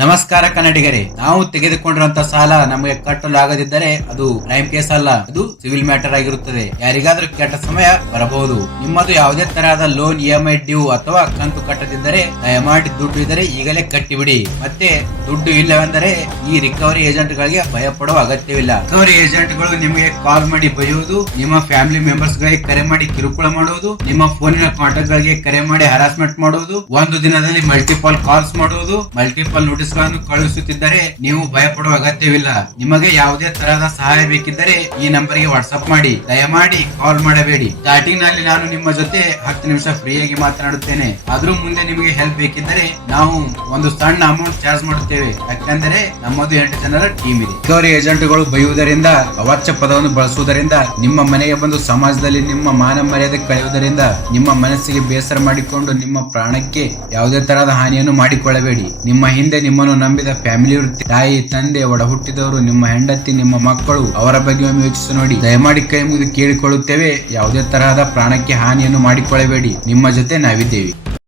ನಮಸ್ಕಾರ ಕನ್ನಡಿಗರೇ, ನಾವು ತೆಗೆದುಕೊಂಡಿರುವಂತಹ ಸಾಲ ನಮಗೆ ಕಟ್ಟಲು ಆಗದಿದ್ದರೆ ಅದು ಕ್ರೈಮ್ ಕೇಸ್ ಅಲ್ಲ, ಅದು ಸಿವಿಲ್ ಮ್ಯಾಟರ್ ಆಗಿರುತ್ತದೆ. ಯಾರಿಗಾದ್ರೂ ಕೆಟ್ಟ ಸಮಯ ಬರಬಹುದು. ನಿಮ್ಮದು ಯಾವುದೇ ತರಹದ ಲೋನ್ EMI ಡ್ಯೂ ಅಥವಾ ಕಂತು ಕಟ್ಟದಿದ್ದರೆ ದಯಮಾಡಿ ದುಡ್ಡು ಇದ್ದರೆ ಈಗಲೇ ಕಟ್ಟಿಬಿಡಿ. ಮತ್ತೆ ದುಡ್ಡು ಇಲ್ಲವೆಂದರೆ ಈ ರಿಕವರಿ ಏಜೆಂಟ್ ಗಳಿಗೆ ಭಯ ಪಡುವ ಅಗತ್ಯವಿಲ್ಲ. ರಿಕವರಿ ಏಜೆಂಟ್ ಗಳು ನಿಮಗೆ ಕಾಲ್ ಮಾಡಿ ಬೈಯುವುದು, ನಿಮ್ಮ ಫ್ಯಾಮಿಲಿ ಮೆಂಬರ್ಸ್ ಗಳಿಗೆ ಕರೆ ಮಾಡಿ ಕಿರುಕುಳ ಮಾಡುವುದು, ನಿಮ್ಮ ಫೋನಿನ ಕಾಂಟ್ಯಾಕ್ಟ್ ಗಳಿಗೆ ಕರೆ ಮಾಡಿ ಹರಾಸ್ಮೆಂಟ್ ಮಾಡುವುದು, ಒಂದು ದಿನದಲ್ಲಿ ಮಲ್ಟಿಪಲ್ ಕಾಲ್ಸ್ ಮಾಡುವುದು, ಮಲ್ಟಿಪಲ್ ನೋಟಿಸ್ ಗಳನ್ನು ಕಳುಹಿಸುತ್ತಿದ್ದರೆ ನೀವು ಭಯ ಪಡುವ ಅಗತ್ಯವಿಲ್ಲ. ನಿಮಗೆ ಯಾವುದೇ ತರಹದ ಸಹಾಯ ಬೇಕಿದ್ದರೆ ಈ ನಂಬರ್ ಗೆ ವಾಟ್ಸ್ಆಪ್ ಮಾಡಿ, ದಯಮಾಡಿ ಕಾಲ್ ಮಾಡಬೇಡಿ. ಸ್ಟಾರ್ಟಿಂಗ್ ನಲ್ಲಿ ನಾನು ನಿಮ್ಮ ಜೊತೆ 10 ನಿಮಿಷ ಫ್ರೀಯಾಗಿ ಮಾತನಾಡುತ್ತೇನೆ. ಆದ್ರೂ ಮುಂದೆ ನಿಮಗೆ ಹೆಲ್ಪ್ ಬೇಕಿದ್ದರೆ ನಾವು ಒಂದು ಸಣ್ಣ ಅಮೌಂಟ್ ಚಾರ್ಜ್ ಮಾಡುತ್ತೇವೆ. ಯಾಕೆಂದರೆ ನಮ್ಮದು 8 ಜನರ ಟೀಮ್ ಇದೆ. ರಿಕವರಿ ಏಜೆಂಟ್ ಗಳು ಬೈಯುವುದರಿಂದ, ಅವಾಚ್ಯ ಪದವನ್ನು ಬಳಸುವುದರಿಂದ, ನಿಮ್ಮ ಮನೆಗೆ ಬಂದು ಸಮಾಜದಲ್ಲಿ ನಿಮ್ಮ ಮಾನ ಮರ್ಯಾದೆ ಕಳೆಯುವುದರಿಂದ ನಿಮ್ಮ ಮನಸ್ಸಿಗೆ ಬೇಸರ ಮಾಡಿಕೊಂಡು ನಿಮ್ಮ ಪ್ರಾಣಕ್ಕೆ ಯಾವುದೇ ತರಹದ ಹಾನಿಯನ್ನು ಮಾಡಿಕೊಳ್ಳಬೇಡಿ. ನಿಮ್ಮ ಹಿಂದೆ ನಿಮ್ಮನ್ನು ನಂಬಿದ ಫ್ಯಾಮಿಲಿ ಇರುತ್ತೆ. ತಾಯಿ, ತಂದೆ, ಒಡ ಹುಟ್ಟಿದವರು, ನಿಮ್ಮ ಹೆಂಡತಿ, ನಿಮ್ಮ ಮಕ್ಕಳು, ಅವರ ಬಗ್ಗೆ ಒಮ್ಮೆ ಯೋಚಿಸಿ ನೋಡಿ. ದಯಮಾಡಿ ಕೈ ಮುಗಿದು ಕೇಳಿಕೊಳ್ಳುತ್ತೇವೆ, ಯಾವುದೇ ತರಹದ ಪ್ರಾಣಕ್ಕೆ ಹಾನಿಯನ್ನು ಮಾಡಿಕೊಳ್ಳಬೇಡಿ. ನಿಮ್ಮ ಜೊತೆ ನಾವಿದ್ದೇವೆ.